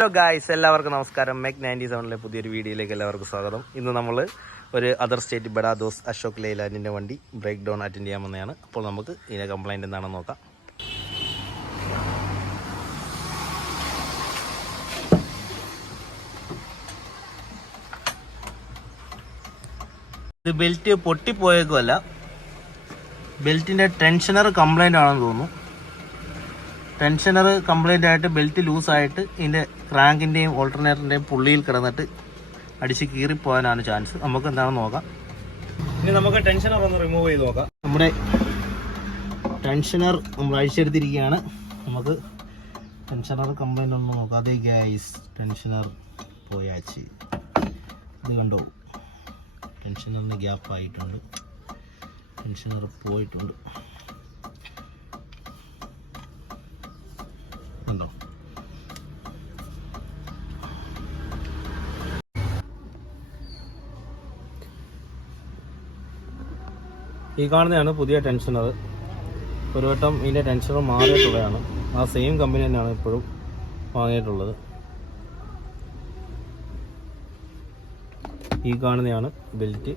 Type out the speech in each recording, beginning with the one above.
Hello guys, എല്ലാവർക്കും നമസ്കാരം. മെക് 97 പുതിയൊരു വീഡിയോയിലേക്ക് എല്ലാവർക്കും സ്വാഗതം. ഇന്ന് നമ്മൾ ഒരു അതർ സ്റ്റേറ്റ് ബഡാ ദോസ് അശോക് ലെയ്ലാൻഡിൻ്റെ വണ്ടി ബ്രേക്ക് ഡൗൺ അറ്റൻഡ് ചെയ്യാൻ വന്നതാണ്. അപ്പോൾ നമുക്ക് ഇതിൻ്റെ കംപ്ലൈൻറ്റ് എന്താണെന്ന് നോക്കാം. ഇത് ബെൽറ്റ് പൊട്ടിപ്പോയേക്കുമല്ല, ബെൽറ്റിൻ്റെ ടെൻഷനർ കംപ്ലൈൻ്റ് ആണെന്ന് തോന്നുന്നു. ടെൻഷനർ കംപ്ലൈൻ്റ് ആയിട്ട് ബെൽറ്റ് ലൂസായിട്ട് ഇതിൻ്റെ ക്രാങ്കിൻ്റെയും ഓൾട്ടർനേറ്ററിൻ്റെയും പുള്ളിയിൽ കിടന്നിട്ട് അടിച്ച് കീറിപ്പോകാനാണ് ചാൻസ്. നമുക്ക് എന്താണെന്ന് നോക്കാം. ഇനി നമുക്ക് ടെൻഷനർ ഒന്ന് റിമൂവ് ചെയ്ത് നോക്കാം. നമ്മുടെ ടെൻഷനർ നമ്മൾ അഴിച്ചെടുത്തിരിക്കുകയാണ്. നമുക്ക് ടെൻഷനർ കംപ്ലൈൻ്റ് ഒന്ന് നോക്കാം. അതേ ഗൈസ്, ടെൻഷനർ പോയാച്ച് ഇത് കണ്ടോ, ടെൻഷനറിന് ഗ്യാപ്പ് ആയിട്ടുണ്ട്, ടെൻഷനർ പോയിട്ടുണ്ട് കണ്ടോ. ഈ കാണുന്നതാണ് പുതിയ ടെൻഷനർ. ഒരു വട്ടം ഇതിൻ്റെ ടെൻഷനർ മാറിയിട്ടുള്ളതാണ്. ആ സെയിം കമ്പനി തന്നെയാണ് ഇപ്പോഴും വാങ്ങിയിട്ടുള്ളത്. ഈ കാണുന്നതാണ് ബെൽറ്റ്.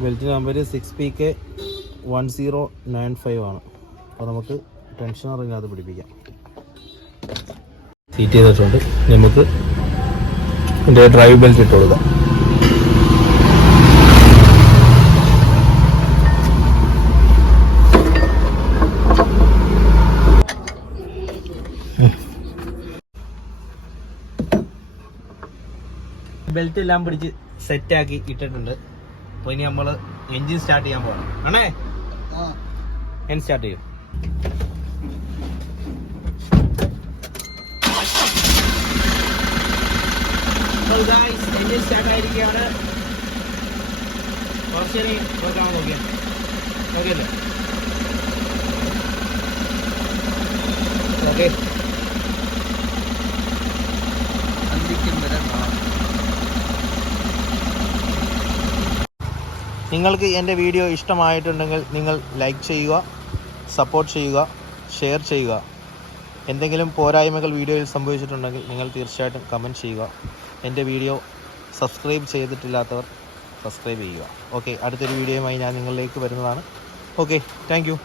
ബെൽറ്റ് നമ്പർ 6PK1095 ആണ്. അപ്പോൾ നമുക്ക് ടെൻഷനർ ഇതിനകത്ത് പിടിപ്പിക്കാം. സീറ്റ് ചെയ്തിട്ടുണ്ട്. നമുക്ക് ഇതിൻ്റെ ഡ്രൈവ് ബെൽറ്റ് ഇട്ട് കൊടുക്കാം. ബെൽറ്റ് എല്ലാം പിടിച്ച് സെറ്റാക്കി ഇട്ടിട്ടുണ്ട്. അപ്പോൾ ഇനി നമ്മൾ എൻജിൻ സ്റ്റാർട്ട് ചെയ്യാൻ പോകണം. ആണേ, എൻ സ്റ്റാർട്ട് ചെയ്യും. എൻജിൻ സ്റ്റാർട്ട് ആയിരിക്കുകയാണ്. കുറച്ച് നേരം നോക്കാൻ നോക്കിയാൽ നോക്കിയല്ലേ. ഓക്കെ, നിങ്ങൾക്ക് എൻ്റെ വീഡിയോ ഇഷ്ടമായിട്ടുണ്ടെങ്കിൽ നിങ്ങൾ ലൈക്ക് ചെയ്യുക, സപ്പോർട്ട് ചെയ്യുക, ഷെയർ ചെയ്യുക. എന്തെങ്കിലും പോരായ്മകൾ വീഡിയോയിൽ സംഭവിച്ചിട്ടുണ്ടെങ്കിൽ നിങ്ങൾ തീർച്ചയായിട്ടും കമൻറ്റ് ചെയ്യുക. എൻ്റെ വീഡിയോ സബ്സ്ക്രൈബ് ചെയ്തിട്ടില്ലാത്തവർ സബ്സ്ക്രൈബ് ചെയ്യുക. ഓക്കെ, അടുത്തൊരു വീഡിയോയുമായി ഞാൻ നിങ്ങളിലേക്ക് വരുന്നതാണ്. Okay, thank you.